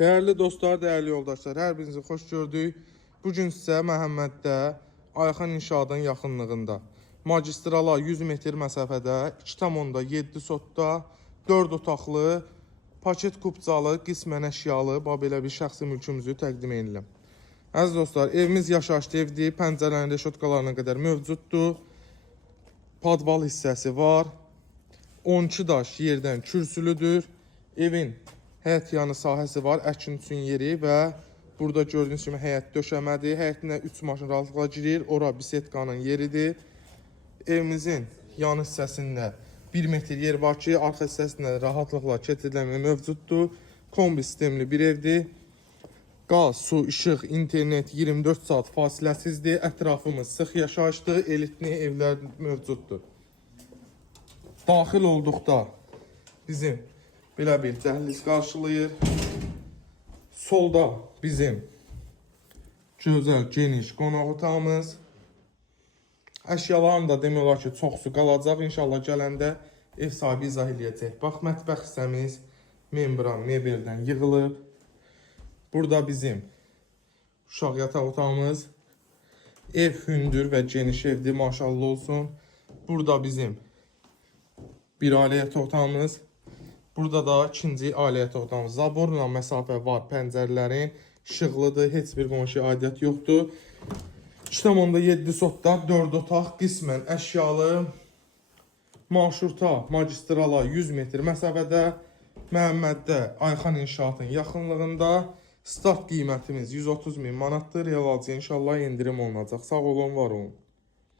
Değerli dostlar, değerli yoldaşlar, hər birinizi xoş gördük. Bugün sizə Məhəmməddə Ayxan İnşaatın yaxınlığında magistrala 100 metr məsafədə 2,7 sotda 4 otaqlı, paket kupcalı, qismən əşyalı belə bir şəxsi mülkümüzü təqdim edirəm. Əziz dostlar, evimiz yaşayışlı evdir, pəncərənin reşotkalarına qədər mövcuddur. Padval hissəsi var. 12 daş yerdən kürsülüdür. Evin həyət yanı sahəsi var, əkin üçün yeri və burada gördüyünüz kimi həyət döşəmədir. Həyətinə 3 maşın rahatlıqla girir. Ora bisetkanın yeridir. Evimizin yan hissəsində 1 metr yer var ki, arxa hissəsində rahatlıqla keçidləmə mövcuddur. Kombi sistemli bir evdir. Qaz, su, işıq, internet 24 saat fasiləsizdir. Ətrafımız sıx yaşayışdır. Elitli evlər mövcuddur. Daxil olduqda bizim belə bir dəhliz qarşılayır. Solda bizim gözəl, geniş qonaq otağımız. Əşyaların da demək olar ki, çoxsu qalacaq. İnşallah gələndə ev sahibi izah eləyəcək. Bax, mətbəx hissəmiz membran mebeldən yığılıb. Burada bizim uşaq yataq otağımız. Ev hündür və geniş evdir, maşallah olsun. Burada bizim bir ailə yataq otağımız. Burada da ikinci ailə yataq otağımız. Zaborla məsafə var pəncərələrin. İşıqlıdır, heç bir qonşuya aidiyyət yoxdur. 2,7 sotda 4 otaq, qismən əşyalı, marşruta, magistrala 100 metr məsafədə, Məhəmməddə Ayxan İnşaatın yaxınlığında. Start qiymətimiz 130.000 manatdır. Real alıcı inşallah indirim olunacaq. Sağ olun, var olun.